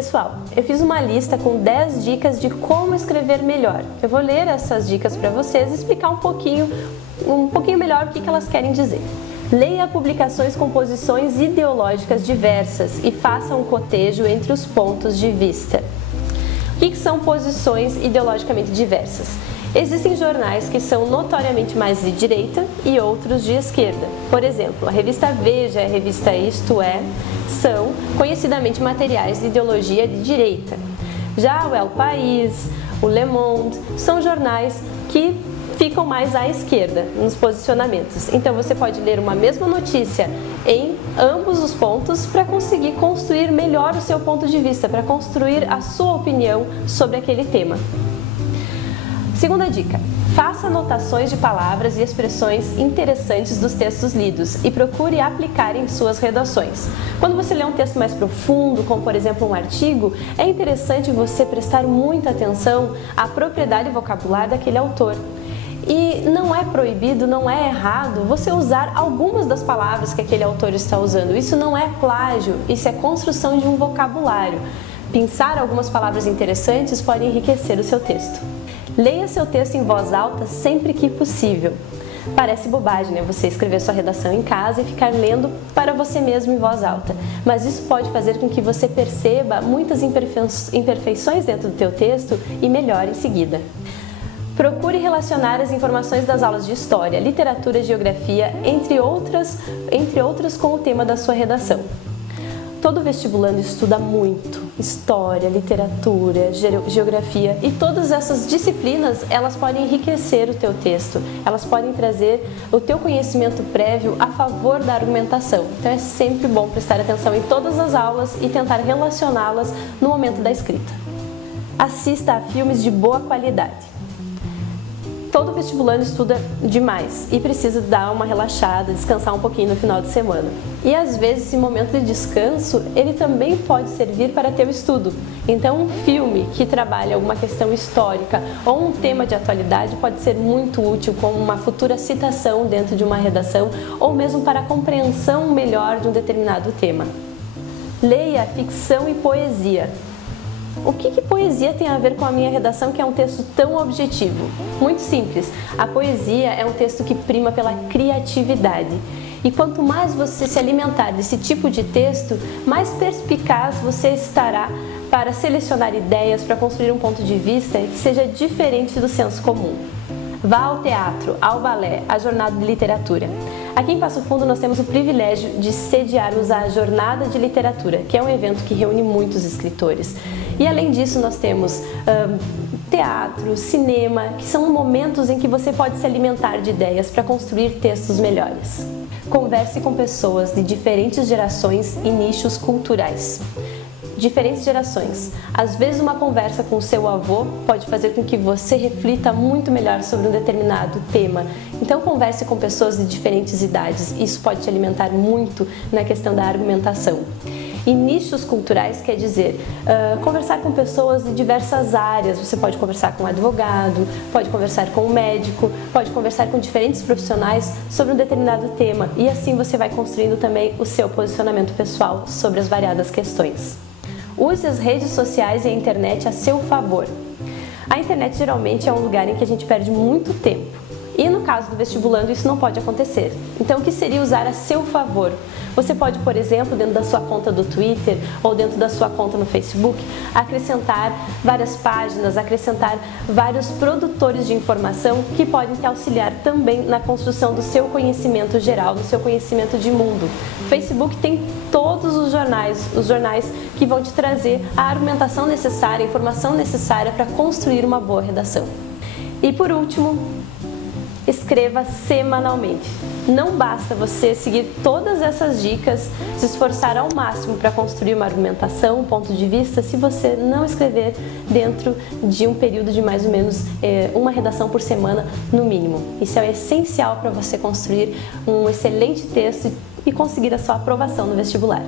Pessoal, eu fiz uma lista com 10 dicas de como escrever melhor. Eu vou ler essas dicas para vocês e explicar um pouquinho melhor o que elas querem dizer. Leia publicações com posições ideológicas diversas e faça um cotejo entre os pontos de vista. O que são posições ideologicamente diversas? Existem jornais que são notoriamente mais de direita e outros de esquerda. Por exemplo, a revista Veja e a revista Isto É são conhecidamente materiais de ideologia de direita. Já o El País, o Le Monde, são jornais que ficam mais à esquerda nos posicionamentos. Então você pode ler uma mesma notícia em ambos os pontos para conseguir construir melhor o seu ponto de vista, para construir a sua opinião sobre aquele tema. Segunda dica, faça anotações de palavras e expressões interessantes dos textos lidos e procure aplicar em suas redações. Quando você lê um texto mais profundo, como por exemplo um artigo, é interessante você prestar muita atenção à propriedade vocabular daquele autor. E não é proibido, não é errado você usar algumas das palavras que aquele autor está usando. Isso não é plágio, isso é construção de um vocabulário. Pensar algumas palavras interessantes pode enriquecer o seu texto. Leia seu texto em voz alta sempre que possível. Parece bobagem, né? Você escrever sua redação em casa e ficar lendo para você mesmo em voz alta. Mas isso pode fazer com que você perceba muitas imperfeições dentro do teu texto e melhore em seguida. Procure relacionar as informações das aulas de História, Literatura e Geografia, entre outras com o tema da sua redação. Todo vestibulando estuda muito História, Literatura, Geografia e todas essas disciplinas, elas podem enriquecer o teu texto, elas podem trazer o teu conhecimento prévio a favor da argumentação. Então é sempre bom prestar atenção em todas as aulas e tentar relacioná-las no momento da escrita. Assista a filmes de boa qualidade. Todo vestibulando estuda demais e precisa dar uma relaxada, descansar um pouquinho no final de semana. E às vezes esse momento de descanso, ele também pode servir para teu estudo. Então um filme que trabalha alguma questão histórica ou um tema de atualidade pode ser muito útil como uma futura citação dentro de uma redação ou mesmo para a compreensão melhor de um determinado tema. Leia ficção e poesia. O que poesia tem a ver com a minha redação, que é um texto tão objetivo? Muito simples, a poesia é um texto que prima pela criatividade. E quanto mais você se alimentar desse tipo de texto, mais perspicaz você estará para selecionar ideias, para construir um ponto de vista que seja diferente do senso comum. Vá ao teatro, ao balé, à jornada de literatura. Aqui em Passo Fundo nós temos o privilégio de sediarmos a Jornada de Literatura, que é um evento que reúne muitos escritores. E além disso nós temos teatro, cinema, que são momentos em que você pode se alimentar de ideias para construir textos melhores. Converse com pessoas de diferentes gerações e nichos culturais. Diferentes gerações. Às vezes uma conversa com o seu avô pode fazer com que você reflita muito melhor sobre um determinado tema. Então converse com pessoas de diferentes idades. Isso pode te alimentar muito na questão da argumentação. E nichos culturais quer dizer conversar com pessoas de diversas áreas. Você pode conversar com um advogado, pode conversar com um médico, pode conversar com diferentes profissionais sobre um determinado tema. E assim você vai construindo também o seu posicionamento pessoal sobre as variadas questões. Use as redes sociais e a internet a seu favor. A internet geralmente é um lugar em que a gente perde muito tempo. E no caso do vestibulando isso não pode acontecer. Então o que seria usar a seu favor? Você pode, por exemplo, dentro da sua conta do Twitter ou dentro da sua conta no Facebook, acrescentar várias páginas, acrescentar vários produtores de informação que podem te auxiliar também na construção do seu conhecimento geral, do seu conhecimento de mundo. O Facebook tem todos os jornais que vão te trazer a argumentação necessária, a informação necessária para construir uma boa redação. E por último, escreva semanalmente. Não basta você seguir todas essas dicas, se esforçar ao máximo para construir uma argumentação, um ponto de vista, se você não escrever dentro de um período de mais ou menos uma redação por semana, no mínimo. Isso é essencial para você construir um excelente texto e conseguir a sua aprovação no vestibular.